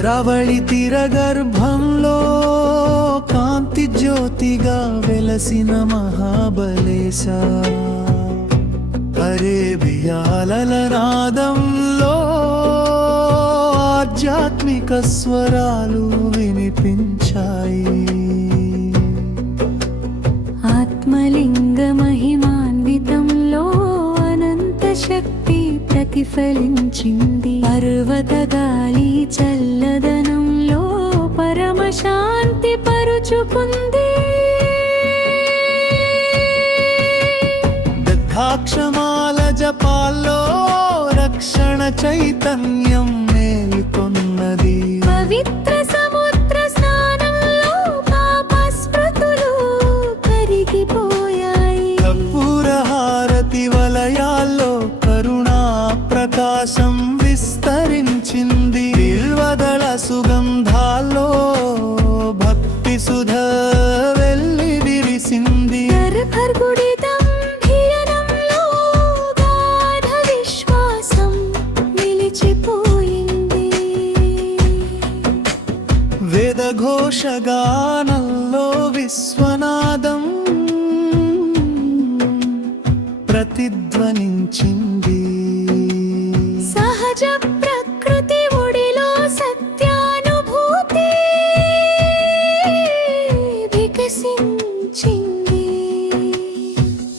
కరావళి తీరగర్భంలో కాంతి జ్యోతిగా వెలసిన మహాబలేశ, అరేబియాలల నాదంలో ఆధ్యాత్మిక స్వరాలు వినిపించాయి. ఆత్మలింగ మహిమాన్వితంలో అనంత శక్తి ప్రతిఫలించింది. పర్వత గాలి చల్లదనంలో పరమశాంతి పరుచుకుంది. దక్షమాల జపాల్లో రక్షణ చైతన్యం మేల్కొన్నది. పవిత్ర సముద్ర స్నానంలో పాప స్మృతులు కరిగిపోయాయి. కర్పూర హారతి వలయాల్లో కరుణా ప్రకాశం విస్తరించింది. బిల్వదళ సుగంధాల్లో భక్తి సుధ వెల్లి విరిసింది. గర్భగుడితం ధ్యానంలో గాఢ విశ్వాసం నిలిచిపోయింది. వేదఘోషగానంలో విశ్వనాదం ప్రతిధ్వనించింది. సహజ ప్రకృతి ఒడిలో సత్యానుభూతి వికసించింది.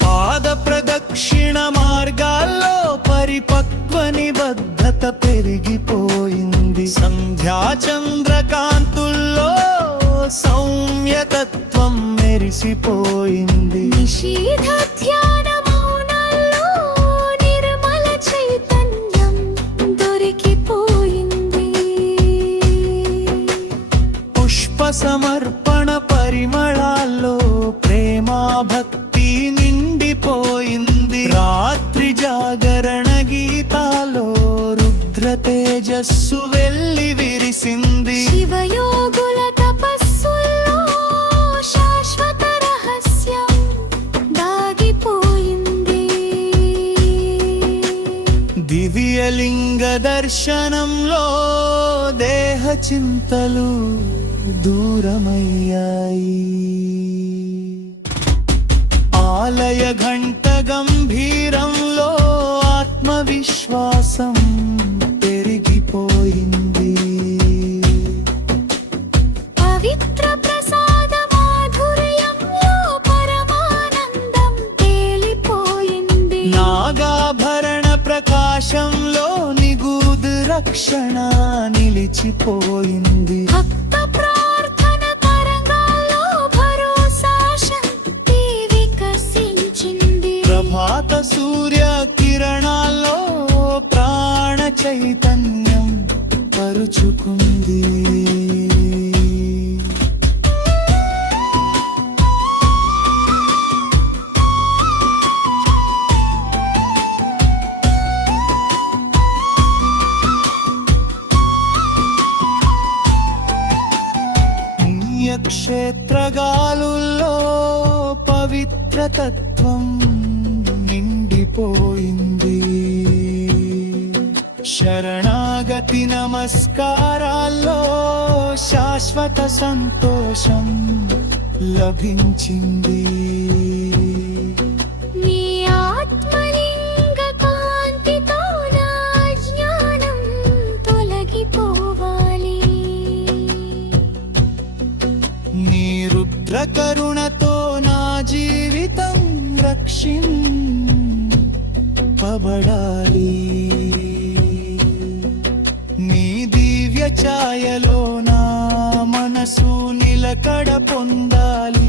పాద ప్రదక్షిణ మార్గాల్లో పరిపక్వ నిబద్ధత పెరిగిపోయింది. సంధ్యా చంద్రకాంతుల్లో సౌమ్యతత్వం మెరిసిపోయింది. నిషీధ ధ్యాన మౌనాల్లో నిర్మల చైతన్యం దొరికిపోయింది. పుష్ప సమర్పణ పరిమళాల్లో ప్రేమా భక్తి నిండిపోయింది. రాత్రి జాగరణ గీతాల్లో రుద్ర తేజస్సు వెల్లి విరిసింది. శివయోగుల తపస్సుల్లో శాశ్వత రహస్యం దాగిపోయింది. దివ్యలింగ దర్శనంలో దేహ చింతలు దూరమయ్యాయి. ఆలయ ఘంట గంభీరంలో ఆత్మవిశ్వాసం పెరిగిపోయింది. పవిత్ర ప్రసాద మాధుర్యంలో పరమానందం తేలిపోయింది. నాగాభరణ ప్రకాశంలో నిగూఢ రక్షణ నిలిచిపోయింది. భక్త ప్రార్థన తరంగాల్లో భరోసా శక్తి వికసించింది. ప్రభాత సూర్య కిరణాల్లో ప్రాణ చైతన్యం పరుచుకుంది. క్షేత్రగాలుల్లో పవిత్రతత్వం నిండిపోయింది. శరణాగతి నమస్కారాల్లో శాశ్వత సంతోషం లభించింది. నీ ఆత్మలింగ కాంతితో నా జ్ఞానం తొలగిపోవాలి. నీ రుద్ర కరుణతో నా జీవితం రక్షింపబడాలి. నీ దివ్య ఛాయలో నా మనసు నిలకడ పొందాలి.